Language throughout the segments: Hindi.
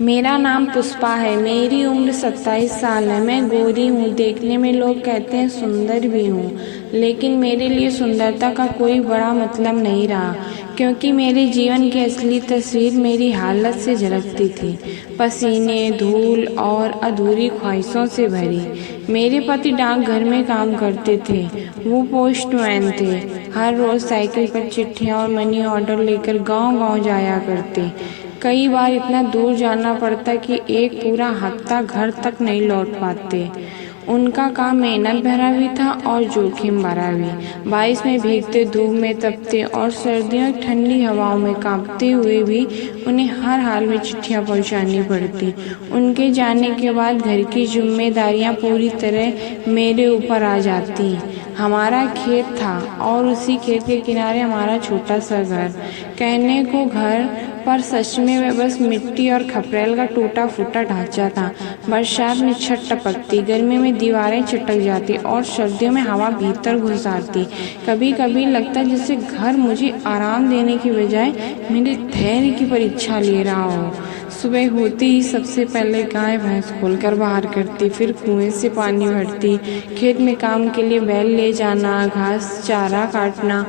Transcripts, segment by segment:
मेरा नाम पुष्पा है। मेरी उम्र 27 साल है। मैं गोरी हूँ। देखने में लोग कहते हैं सुंदर भी हूँ, लेकिन मेरे लिए सुंदरता का कोई बड़ा मतलब नहीं रहा, क्योंकि मेरे जीवन की असली तस्वीर मेरी हालत से झलकती थी, पसीने, धूल और अधूरी ख्वाहिशों से भरी। मेरे पति डाकघर में काम करते थे। वो पोस्टमैन थे। हर रोज़ साइकिल पर चिट्ठियाँ और मनी ऑर्डर लेकर गांव-गांव जाया करते। कई बार इतना दूर जाना पड़ता कि एक पूरा हफ्ता घर तक नहीं लौट पाते। उनका काम मेहनत भरा भी था और जोखिम भरा भी। बारिश में भीगते, धूप में तपते और सर्दियों की ठंडी हवाओं में कांपते हुए भी उन्हें हर हाल में चिट्ठियां पहुंचानी पड़ती। उनके जाने के बाद घर की जिम्मेदारियां पूरी तरह मेरे ऊपर आ जाती। हमारा खेत था और उसी खेत के किनारे हमारा छोटा सा घर। कहने को घर, पर सच में वह बस मिट्टी और खपरेल का टूटा फूटा ढांचा था। बरसात में छत टपकती, गर्मी में दीवारें चटक जाती और सर्दियों में हवा भीतर घुस आती। कभी कभी लगता जैसे घर मुझे आराम देने की बजाय मेरे धैर्य की परीक्षा ले रहा हो। सुबह होते ही सबसे पहले गाय भैंस खोलकर बाहर करती, फिर कुएं से पानी भरती, खेत में काम के लिए बैल ले जाना, घास चारा काटना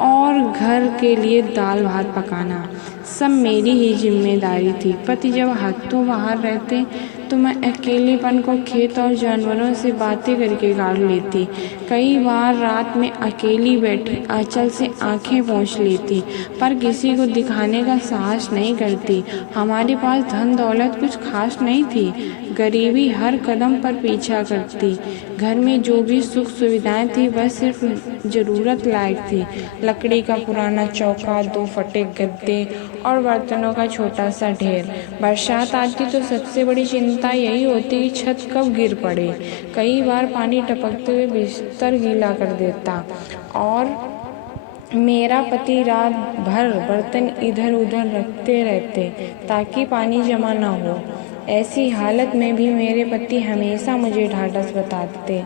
और घर के लिए दाल भात पकाना सब मेरी ही जिम्मेदारी थी। पति जब हफ्तों बाहर रहते तो मैं अकेलेपन को खेत और जानवरों से बातें करके काट लेती। कई बार रात में अकेली बैठी आंचल से आंखें पोंछ लेती, पर किसी को दिखाने का साहस नहीं करती। हमारे पास धन दौलत कुछ खास नहीं थी। गरीबी हर कदम पर पीछा करती। घर में जो भी सुख सुविधाएं थी वह सिर्फ ज़रूरत लायक थी। लकड़ी का पुराना चौका, 2 फटे गद्दे और बर्तनों का छोटा सा ढेर। बरसात आती तो सबसे बड़ी चिंता यही होती कि छत कब गिर पड़े। कई बार पानी टपकते हुए बिस्तर गीला कर देता और मेरा पति रात भर बर्तन इधर उधर रखते रहते ताकि पानी जमा ना हो। ऐसी हालत में भी मेरे पति हमेशा मुझे ढाढ़स बताते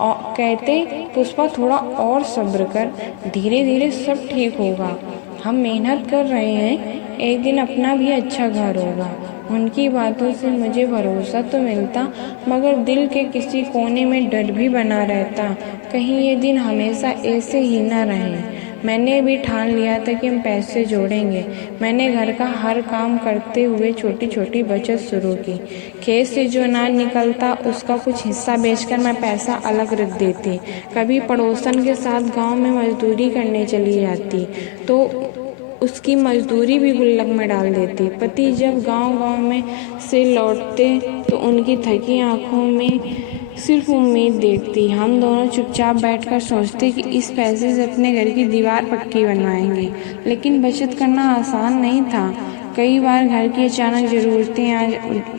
और कहते, पुष्पा थोड़ा और सब्र कर, धीरे धीरे सब ठीक होगा। हम मेहनत कर रहे हैं, एक दिन अपना भी अच्छा घर होगा। उनकी बातों से मुझे भरोसा तो मिलता, मगर दिल के किसी कोने में डर भी बना रहता, कहीं ये दिन हमेशा ऐसे ही ना रहे। मैंने भी ठान लिया था कि हम पैसे जोड़ेंगे। मैंने घर का हर काम करते हुए छोटी छोटी बचत शुरू की। खेत से जो अनाज निकलता उसका कुछ हिस्सा बेचकर मैं पैसा अलग रख देती। कभी पड़ोसन के साथ गांव में मजदूरी करने चली जाती तो उसकी मजदूरी भी गुल्लक में डाल देती। पति जब गांव-गांव में से लौटते तो उनकी थकी आंखों में सिर्फ उम्मीद देखती। हम दोनों चुपचाप बैठकर सोचते कि इस पैसे से अपने घर की दीवार पक्की बनवाएंगे। लेकिन बचत करना आसान नहीं था। कई बार घर की अचानक ज़रूरतें आ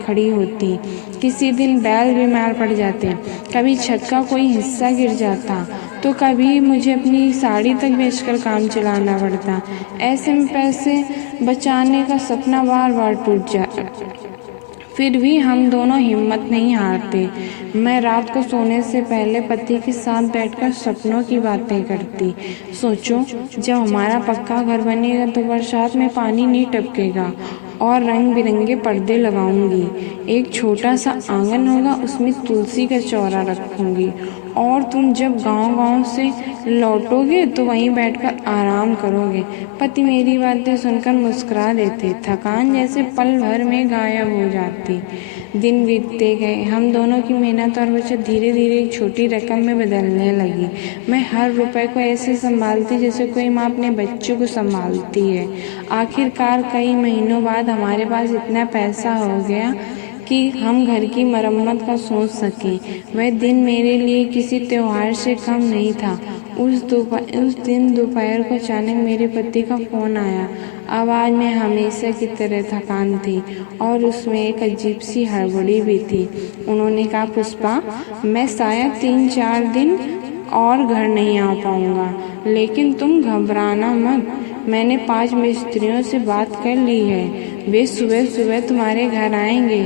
खड़ी होती। किसी दिन बैल बीमार पड़ जाते, कभी छत का कोई हिस्सा गिर जाता, तो कभी मुझे अपनी साड़ी तक बेचकर काम चलाना पड़ता। ऐसे में पैसे बचाने का सपना बार बार टूट जाता। फिर भी हम दोनों हिम्मत नहीं हारते। मैं रात को सोने से पहले पति के साथ बैठकर सपनों की बातें करती। सोचो, जब हमारा पक्का घर बनेगा तो बरसात में पानी नहीं टपकेगा और रंग बिरंगे पर्दे लगाऊंगी। एक छोटा सा आंगन होगा, उसमें तुलसी का चौरा रखूंगी और तुम जब गांव-गांव से लौटोगे तो वहीं बैठकर आराम करोगे। पति मेरी बातें सुनकर मुस्कुरा देते। थकान जैसे पल भर में गायब हो जाती। दिन बीतते गए। हम दोनों की मेहनत और बचत धीरे धीरे एक छोटी रकम में बदलने लगी। मैं हर रुपए को ऐसे संभालती जैसे कोई माँ अपने बच्चों को संभालती है। आखिरकार कई महीनों बाद हमारे पास इतना पैसा हो गया कि हम घर की मरम्मत का सोच सकें। वह दिन मेरे लिए किसी त्योहार से कम नहीं था। उस दिन दोपहर को अचानक मेरे पति का फ़ोन आया। आवाज़ में हमेशा की तरह थकान थी और उसमें एक अजीब सी हड़बड़ी भी थी। उन्होंने कहा, पुष्पा, मैं शायद 3-4 दिन और घर नहीं आ पाऊँगा, लेकिन तुम घबराना मत। मैंने 5 मिस्त्रियों से बात कर ली है। वे सुबह सुबह तुम्हारे घर आएंगे।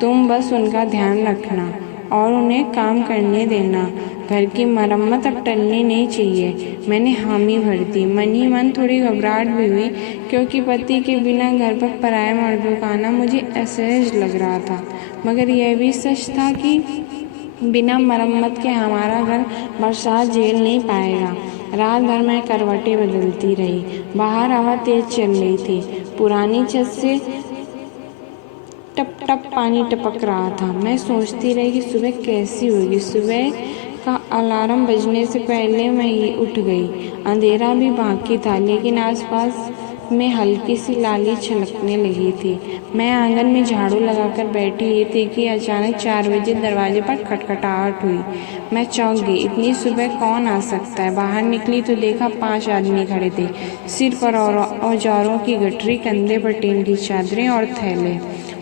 तुम बस उनका ध्यान रखना और उन्हें काम करने देना। घर की मरम्मत अब टलनी नहीं चाहिए। मैंने हामी भर दी। मन ही मन थोड़ी घबराहट भी हुई, क्योंकि पति के बिना घर पर पराये मर्दों का आना मुझे असहज लग रहा था। मगर यह भी सच था कि बिना मरम्मत के हमारा घर बरसात झेल नहीं पाएगा। रात भर मैं करवटें बदलती रही। बाहर हवा तेज चल रही थी। पुरानी छत से टप टप पानी टपक रहा था। मैं सोचती रही कि सुबह कैसी होगी। सुबह का अलार्म बजने से पहले मैं ही उठ गई। अंधेरा भी बाकी था, लेकिन आसपास में हल्की सी लाली छलकने लगी थी। मैं आंगन में झाड़ू लगाकर बैठी ही थी कि अचानक 4 बजे दरवाजे पर खटखटाहट हुई। मैं चौंक गई। इतनी सुबह कौन आ सकता है? बाहर निकली तो देखा 5 आदमी खड़े थे, सिर पर औजारों की गठरी, कंधे पर टीन की चादरें और थैले।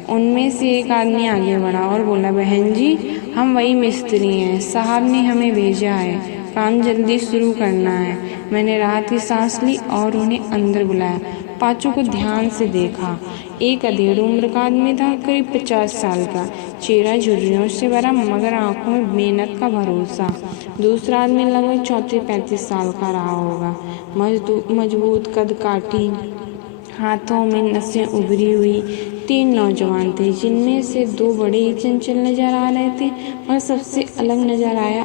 उनमें से एक आदमी आगे बढ़ा और बोला, बहन जी, हम वही मिस्त्री हैं। साहब ने हमें भेजा है, काम जल्दी शुरू करना है। मैंने राहत की सांस ली और उन्हें अंदर बुलाया। पांचों को ध्यान से देखा। एक अधेड़ उम्र का आदमी था, करीब 50 साल का, चेहरा झुर्रियों से भरा, मगर आंखों में मेहनत का भरोसा। दूसरा आदमी लगभग 34-35 साल का रहा होगा, मजबूत कद काठी, हाथों में नसें उभरी हुई। 3 नौजवान थे, जिनमें से 2 बड़े ही चंचल नजर आ रहे थे, और सबसे अलग नजर आया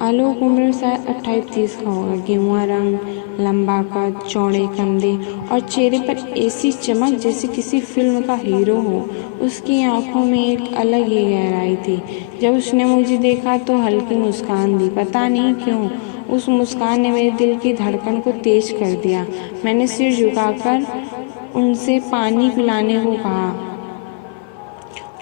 आलोक उम्र शायद 28-30 का होगा। गेहुआ रंग, लंबा कद, चौड़े कंधे और चेहरे पर ऐसी चमक जैसे किसी फिल्म का हीरो हो। उसकी आंखों में एक अलग ही गहराई थी। जब उसने मुझे देखा तो हल्की मुस्कान दी। पता नहीं क्यों उस मुस्कान ने मेरे दिल की धड़कन को तेज कर दिया। मैंने सिर झुकाकर उनसे पानी पिलाने को कहा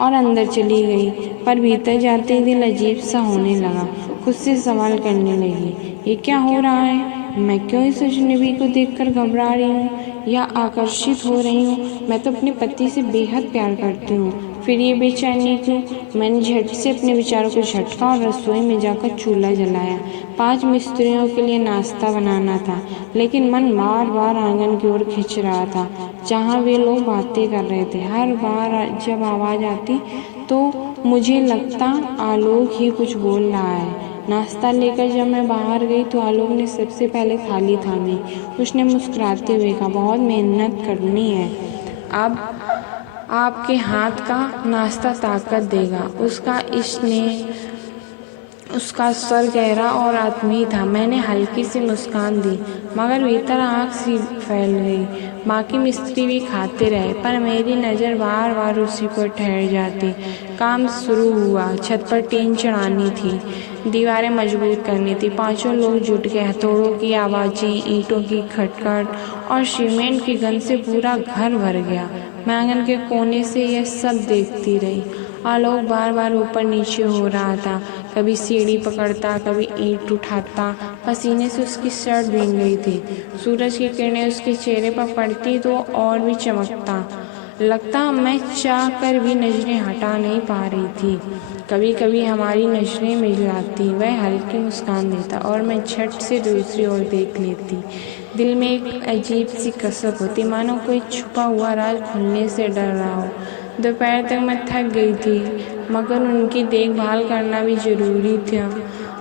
और अंदर चली गई, पर भीतर जाते ही दिल अजीब सा होने लगा। खुद से सवाल करने लगी, ये क्या हो रहा है? मैं क्यों इस अजनबी को देखकर घबरा रही हूँ या आकर्षित हो रही हूँ? मैं तो अपने पति से बेहद प्यार करती हूँ, फिर ये बेचैनी क्यों? मैंने झट से अपने विचारों को झटका और रसोई में जाकर चूल्हा जलाया। 5 मिस्त्रियों के लिए नाश्ता बनाना था, लेकिन मन बार बार आंगन की ओर खिंच रहा था, जहाँ वे लोग बातें कर रहे थे। हर बार जब आवाज़ आती तो मुझे लगता आलोक ही कुछ बोल रहा है। नाश्ता लेकर जब मैं बाहर गई तो आलोक ने सबसे पहले थाली थामी। उसने मुस्कुराते हुए कहा, बहुत मेहनत करनी है, अब आपके हाथ का नाश्ता ताकत देगा। उसका स्वर गहरा और आत्मीय था। मैंने हल्की सी मुस्कान दी, मगर भीतर आग सी फैल गई। बाकी मिस्त्री भी खाते रहे, पर मेरी नज़र बार बार उसी पर ठहर जाती। काम शुरू हुआ। छत पर टीन चढ़ानी थी, दीवारें मजबूत करनी थी। 5 लोग जुट गए। हथौड़ों की आवाज़ें, ईंटों की खटखट और सीमेंट की गंध से पूरा घर भर गया। मैं आंगन के कोने से यह सब देखती रही। आलोक बार बार ऊपर नीचे हो रहा था, कभी सीढ़ी पकड़ता, कभी ईंट उठाता। पसीने से उसकी शर्ट भीग गई थी। सूरज की किरणें उसके चेहरे पर पड़ती तो और भी चमकता लगता। मैं चाह कर भी नजरें हटा नहीं पा रही थी। कभी कभी हमारी नजरें मिल जाती। वह हल्की मुस्कान देता और मैं झट से दूसरी ओर देख लेती। दिल में एक अजीब सी कसक होती, मानो कोई छुपा हुआ राज खुलने से डर रहा हो। दोपहर तक मैं थक गई थी, मगर उनकी देखभाल करना भी ज़रूरी था।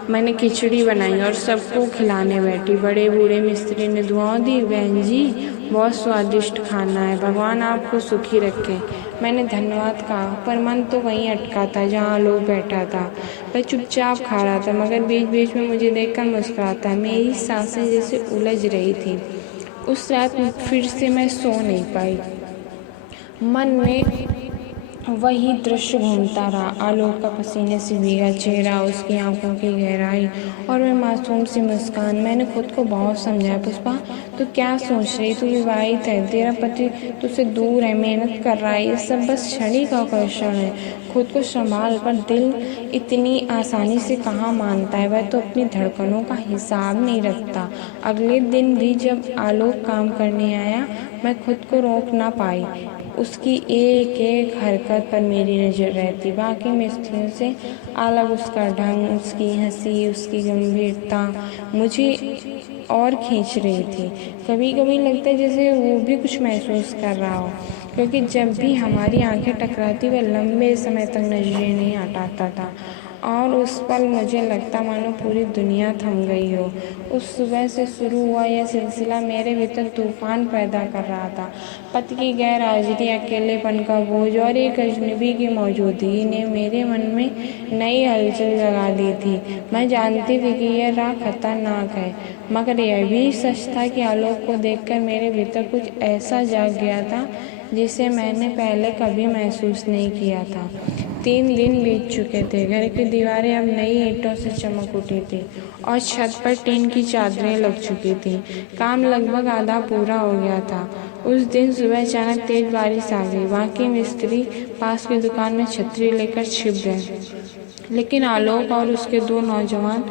मैंने खिचड़ी बनाई और सबको खिलाने बैठी। बड़े बूढ़े मिस्त्री ने दुआएं दी, बहन जी, बहुत स्वादिष्ट खाना है, भगवान आपको सुखी रखे। मैंने धन्यवाद कहा, पर मन तो वहीं अटका था जहाँ लोग बैठा था। वह चुपचाप खा रहा था, मगर बीच बीच में मुझे देखकर मुस्कुराता। मेरी सांसें जैसे उलझ रही थी। उस रात फिर से मैं सो नहीं पाई। मन में वही दृश्य घूमता रहा। आलोक का पसीने से भीगा चेहरा, उसकी आंखों की गहराई और वह मासूम सी मुस्कान। मैंने खुद को बहुत समझाया, पुष्पा, तू क्या सोच रही? तू विवाहित है, तेरा पति तुझसे दूर है, मेहनत कर रहा है, ये सब बस क्षणिक आकर्षण है। खुद को संभाल। पर दिल इतनी आसानी से कहाँ मानता है। वह तो अपनी धड़कनों का हिसाब नहीं रखता। अगले दिन भी जब आलोक काम करने आया, मैं खुद को रोक ना पाई। उसकी एक एक हरकत पर मेरी नज़र रहती। बाकी मिस्त्रियों से अलग उसका ढंग, उसकी हंसी, उसकी गंभीरता मुझे और खींच रही थी। कभी कभी लगता है जैसे वो भी कुछ महसूस कर रहा हो, क्योंकि जब भी हमारी आंखें टकराती वह लंबे समय तक नजरें नहीं हटाता था और उस पल मुझे लगता मानो पूरी दुनिया थम गई हो। उस सुबह से शुरू हुआ यह सिलसिला मेरे भीतर तूफान पैदा कर रहा था। पति की गैर हाजिरी, अकेलेपन का बोझ और एक अजनबी की मौजूदगी ने मेरे मन में नई हलचल जगा दी थी। मैं जानती थी कि यह राह खतरनाक है, मगर यह भी सच था कि आलोक को देखकर मेरे भीतर कुछ ऐसा जाग गया था जिसे मैंने पहले कभी महसूस नहीं किया था। 3 दिन बीत चुके थे। घर की दीवारें अब नई ईंटों से चमक उठी थी और छत पर टीन की चादरें लग चुकी थीं। काम लगभग आधा पूरा हो गया था। उस दिन सुबह अचानक तेज बारिश आ गई। बाकी मिस्त्री पास की दुकान में छतरी लेकर छिप गए, लेकिन आलोक और उसके 2 नौजवान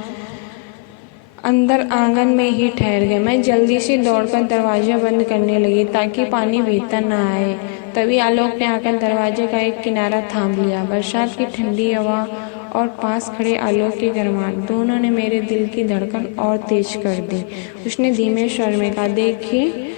अंदर आंगन में ही ठहर गए। मैं जल्दी से दौड़कर दरवाज़ा बंद करने लगी ताकि पानी भीतर न आए। तभी आलोक ने आकर दरवाजे का एक किनारा थाम लिया। बरसात की ठंडी हवा और पास खड़े आलोक की गर्माहट दोनों ने मेरे दिल की धड़कन और तेज कर दी। उसने धीमे स्वर में कहा, देखिए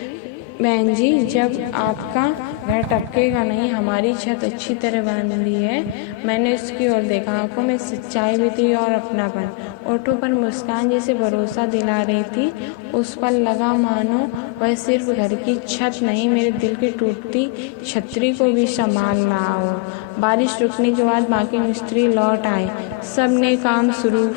बहन जी, जब आपका घर टपकेगा नहीं, हमारी छत अच्छी तरह बांधी है। मैंने उसकी ओर देखा। आंखों में सच्चाई भी थी और अपनापन। ओठों पर मुस्कान जैसे भरोसा दिला रही थी। उस पर लगा मानो वह सिर्फ घर की छत नहीं, मेरे दिल की टूटती छतरी को भी संभाल रहा हो। बारिश रुकने के बाद बाकी मिस्त्री लौट आए। सब ने काम शुरू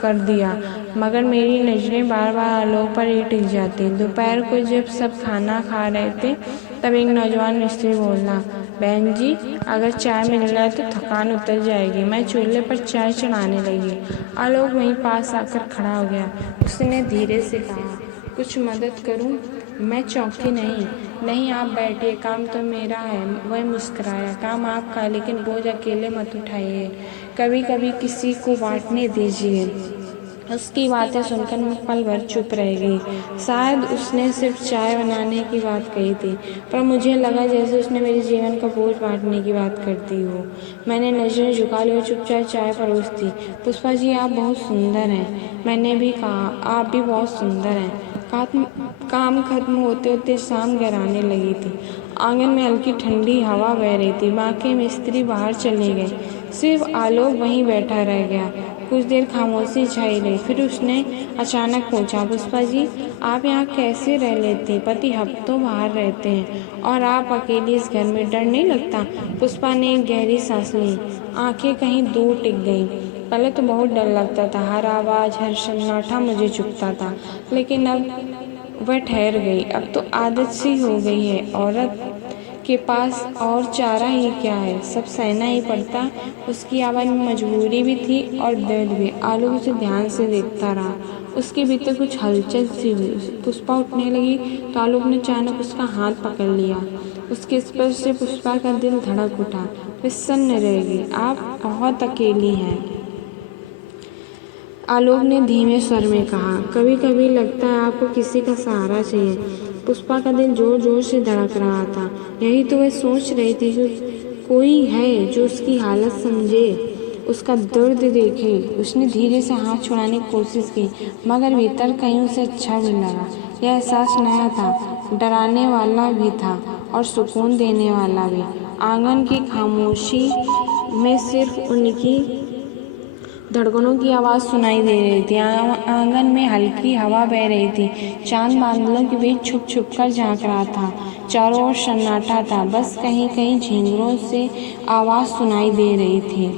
कर दिया, मगर मेरी नज़रें बार बार आलोक पर ही टिक जाती। दोपहर को जब सब खाना खा रहे थे, तब एक नौजवान मिस्त्री बोला, बहन जी, अगर चाय मिल जाए तो थकान उतर जाएगी। मैं चूल्हे पर चाय चढ़ाने लगी। आलोक वहीं पास आकर खड़ा हो गया। उसने धीरे से कहा, कुछ मदद करूं? मैं चौंकी नहीं। नहीं, आप बैठिए, काम तो मेरा है। वह मुस्कुराया, काम आपका, लेकिन बोझ अकेले मत उठाइए, कभी कभी किसी को बांटने दीजिए। उसकी बातें सुनकर मैं पल भर चुप रह गई। शायद उसने सिर्फ चाय बनाने की बात कही थी, पर मुझे लगा जैसे उसने मेरे जीवन का बोझ बांटने की बात करती हो। मैंने नज़रें झुका ली और चुपचाप चाय परोस दी। पुष्पा जी, आप बहुत सुंदर हैं। मैंने भी कहा, आप भी बहुत सुंदर हैं। काम खत्म होते होते शाम गहराने लगी थी। आंगन में हल्की ठंडी हवा बह रही थी। बाकी मिस्त्री बाहर चले गए, सिर्फ आलोक वहीं बैठा रह गया। कुछ देर खामोशी छाई रही। फिर उसने अचानक पूछा, पुष्पा जी, आप यहाँ कैसे रह लेते? पति हफ्तों बाहर रहते हैं और आप अकेली इस घर में, डर नहीं लगता? पुष्पा ने एक गहरी सांस ली, आंखें कहीं दूर टिक गईं। पहले तो बहुत डर लगता था, हर आवाज़, हर सन्नाटा मुझे चुभता था, लेकिन अब वह ठहर गई। अब तो आदत सी हो गई है। औरत के पास और चारा ही क्या है, सब सहना ही पड़ता। उसकी आवाज़ में मजबूरी भी थी और दर्द भी। आलोक उसे ध्यान से देखता रहा। उसके भीतर कुछ हलचल सी हुई। पुष्पा उठने लगी तो आलोक ने अचानक उसका हाथ पकड़ लिया। उसके स्पर्श से पुष्पा का दिल धड़क उठा। वह सन्न रह गई। आप बहुत अकेली हैं, आलोक ने धीमे स्वर में कहा। कभी कभी लगता है आपको किसी का सहारा चाहिए। पुष्पा का दिल जोर जोर से धड़क रहा था। यही तो वह सोच रही थी, जो कोई है जो उसकी हालत समझे, उसका दर्द देखे। उसने धीरे से हाथ छुड़ाने की कोशिश की, मगर भीतर कहीं उसे अच्छा भी लगा। यह एहसास नया था, डराने वाला भी था और सुकून देने वाला भी। आंगन की खामोशी में सिर्फ उनकी धड़कनों की आवाज़ सुनाई दे रही थी। आंगन में हल्की हवा बह रही थी। चांद बादलों के बीच छुप छुप कर झांक रहा था। चारों ओर सन्नाटा था, बस कहीं कहीं झींगरों से आवाज़ सुनाई दे रही थी।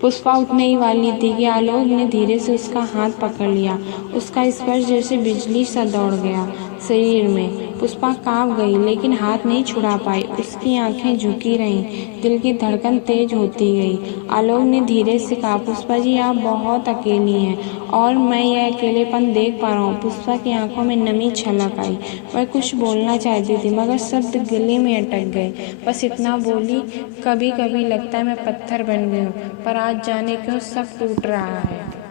पुष्पा उठने ही वाली थी कि आलोक ने धीरे से उसका हाथ पकड़ लिया। उसका स्पर्श जैसे बिजली सा दौड़ गया शरीर में। पुष्पा कांप गई, लेकिन हाथ नहीं छुड़ा पाई। उसकी आंखें झुकी रहीं, दिल की धड़कन तेज होती गई। आलोक ने धीरे से कहा, पुष्पा जी, आप बहुत अकेली हैं और मैं यह अकेलेपन देख पा रहा हूँ। पुष्पा की आंखों में नमी छलक आई। वह कुछ बोलना चाहती थी, मगर शब्द गले में अटक गए। बस इतना बोली, कभी कभी लगता है मैं पत्थर बन गई हूँ, पर आज जाने क्यों सब टूट रहा है।